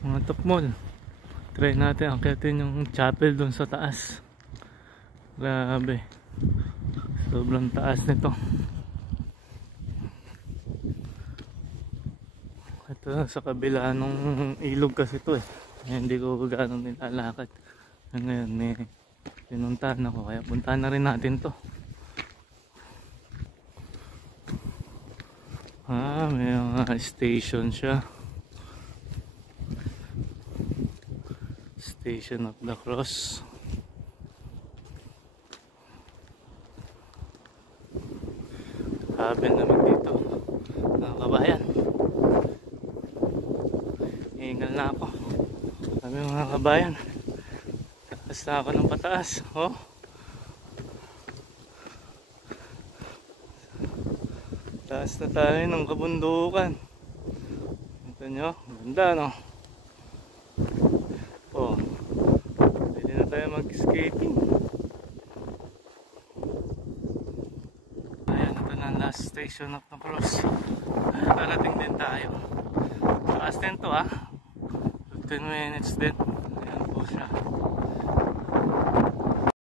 Mga top mall. Try natin angkitin yung chapel dun sa taas. Grabe. Sobrang taas nito. Ito sa kabila nung ilog kasi ito eh. Hindi ko gano'ng nilalakad. Ngayon may pinuntahan ako kaya puntahan na rin natin to. May mga station siya. Station of the Cross. Grabe naman dito mga kabayan. Hingal na ako. Sabi mga kabayan, taas na ako ng pataas. Oh, taas na tayo ng kabundukan. Ito nyo, ganda no. Oh, pwede na tayo mag-skating. Ayan, ito na last station of the Cross. Darating din tayo. Taas din to 15 minutes din. Ayan po siya.